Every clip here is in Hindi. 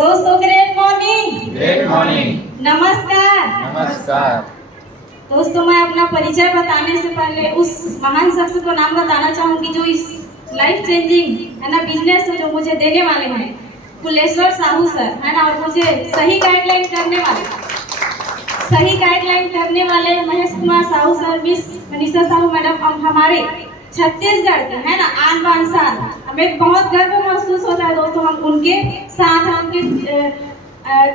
दोस्तों ग्रेट मॉर्निंग। Good morning. नमस्कार। नमस्कार। दोस्तों मैं अपना परिचय बताने से पहले उस महान शख्स को नाम बताना चाहूंगी जो इस लाइफ चेंजिंग है ना बिजनेस जो मुझे देने वाले हैं, कुलेश्वर साहू सर है ना, और मुझे सही गाइडलाइन करने वाले Mahesh Kumar Sahu sir, miss Manisha Sahu madam. हमारे छत्तीसगढ़ के है ना आन बान शान, हमें बहुत गर्व महसूस होता है दोस्तों, हम उनके साथ हैं, उनके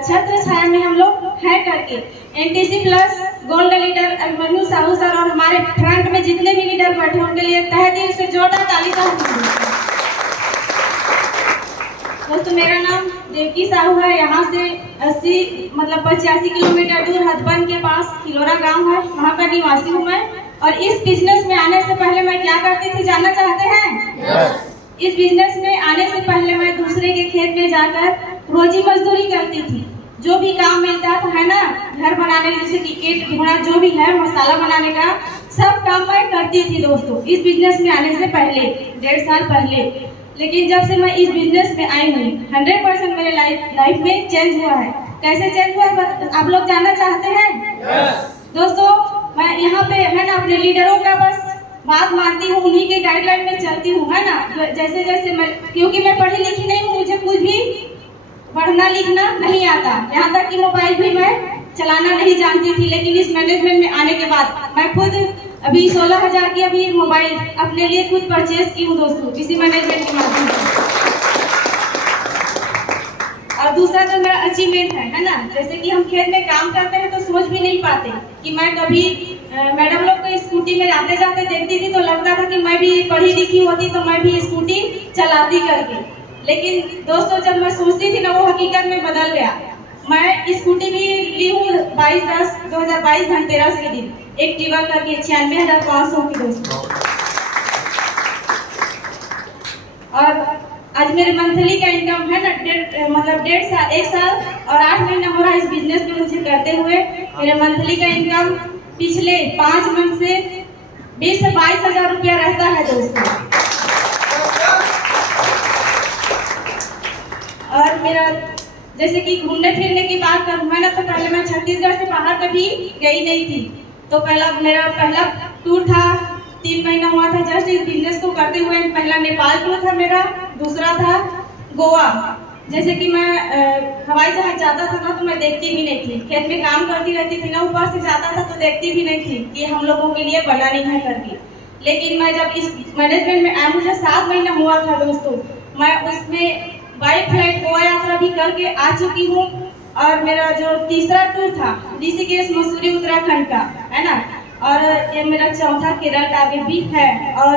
छत्र छाया में हम लोग है करके। NTC plus gold leader Abhimanyu Sahu sir और हमारे फ्रंट में जितने भी लीडर बैठे उनके लिए तहे दिल से जोरदार ताली का दोस्तों। मेरा नाम देवकी साहू है, यहाँ से 85 किलोमीटर दूर हथबन के पास खिलोरा गांव है, वहाँ का निवासी हूँ मैं। और इस बिजनेस में आने से पहले मैं क्या करती थी जानना चाहते हैं? इस बिजनेस में आने से पहले मैं दूसरे के खेत में जाकर रोजी मजदूरी करती थी। जो भी काम मिलता था है ना, घर बनाने जैसे कि ईंट ढोना जो भी है, मसाला बनाने का सब काम मैं करती थी दोस्तों, इस बिजनेस में आने से पहले 1.5 साल पहले। लेकिन जब से मैं इस बिजनेस में आई हूँ 100% मेरे लाइफ में चेंज हुआ है। कैसे चेंज हुआ है आप लोग जानना चाहते हैं? दोस्तों मैं यहाँ पे है ना अपने लीडरों का बस बात मानती हूँ, उन्हीं के गाइडलाइन में चलती हूँ है ना। जैसे जैसे मैं, क्योंकि मैं पढ़ी लिखी नहीं हूँ, मुझे कुछ भी पढ़ना लिखना नहीं आता, यहाँ तक कि मोबाइल भी मैं चलाना नहीं जानती थी। लेकिन इस मैनेजमेंट में आने के बाद मैं खुद अभी 16,000 की अभी मोबाइल अपने लिए खुद परचेज की हूँ दोस्तों, इसी मैनेजमेंट के माध्यम से। और दूसरा जो मेरा अचीवमेंट है ना, जैसे कि हम खेत में काम करते हैं तो सोच भी नहीं पाते कि मैं कभी मैडम लोग को स्कूटी में आते जाते देखती थी तो लगता था कि मैं भी पढ़ी लिखी होती तो मैं भी स्कूटी चलाती करके। लेकिन दोस्तों जब मैं सोचती थी ना वो हकीकत में बदल गया। मैं स्कूटी भी ली हूँ 22/10/2022 धनतेरस के दिन, एक टीवा करके 96,500 की दोस्तों। और आज मेरे मंथली का इनकम है ना 1 साल और 8 महीना हो रहा है इस बिजनेस में मुझे करते हुए। मेरे मंथली का इनकम पिछले 5 मंथ से 20 से 22,000 रुपया रहता है दोस्तों। और मेरा जैसे कि घूमने फिरने की बात करूँ मैं ना, तो पहले मैं छत्तीसगढ़ से बाहर कभी गई नहीं थी। तो मेरा पहला टूर था, 3 महीना हुआ था जस्ट इस बिजनेस को करते हुए। पहला नेपाल टूर था मेरा, दूसरा था गोवा। जैसे कि मैं हवाई जहाज जाता था ना तो मैं देखती भी नहीं थी, खेत में काम करती रहती थी ना, ऊपर से जाता था तो देखती भी नहीं थी कि हम लोगों के लिए बना नहीं है करके। लेकिन मैं जब इस मैनेजमेंट में आया, मुझे 7 महीना हुआ था दोस्तों, मैं उसमें बाई फ्लाइट गोवा यात्रा भी करके आ चुकी हूँ। और मेरा जो तीसरा टूर था ऋषिकेश मसूरी उत्तराखंड का है ना, और ये मेरा चौथा केरल टारगेट भी है। और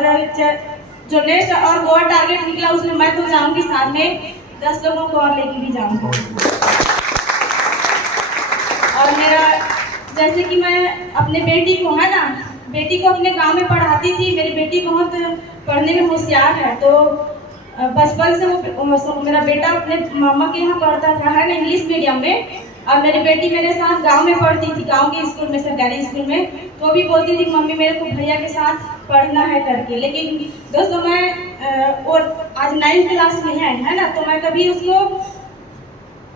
जो नेक्स्ट और गोवा टारगेट निकला उसमें मैं तो जाऊंगी, साथ में 10 लोगों को और लेके भी जाऊंगी। और मेरा जैसे कि मैं अपने बेटी को है ना, बेटी को अपने गांव में पढ़ाती थी। मेरी बेटी बहुत पढ़ने में होशियार है, तो बचपन से वो मेरा बेटा अपने मामा के यहाँ पढ़ता था है ना इंग्लिश मीडियम में, और मेरी बेटी मेरे साथ गांव में पढ़ती थी, गांव के स्कूल में, सरकारी स्कूल में। तो भी बोलती थी मम्मी मेरे को भैया के साथ पढ़ना है करके। लेकिन दोस्तों मैं और आज 9th क्लास में है ना, तो मैं कभी उसको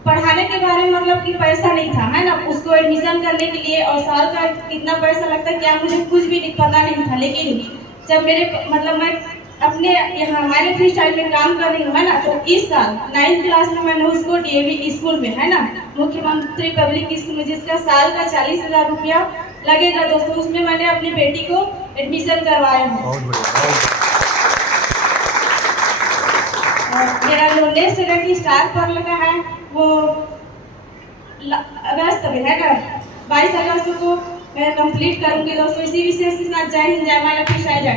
पढ़ाने के बारे में मतलब कि पैसा नहीं था है ना, उसको एडमिशन करने के लिए और साल का कितना पैसा लगता है क्या मुझे कुछ भी पता नहीं था। लेकिन जब मेरे मैं अपने यहाँ हमारे फ्री स्टाइल में काम कर रही हूँ है ना, तो इस साल 9th क्लास में मैंने उसको डीएवी स्कूल में है ना, मुख्यमंत्री पब्लिक स्कूल में, जिसका साल का 40,000 रुपया लगेगा दोस्तों, उसमें मैंने अपनी बेटी को एडमिशन करवाया है। मेरा जो नेक्स्ट जगह की स्टार पर लगा है वो अगस्त में है ना, 22 अगस्त को मैं कंप्लीट करूंगी दोस्तों। इसी विशेष के साथ जय हिंद, जय माता, जय।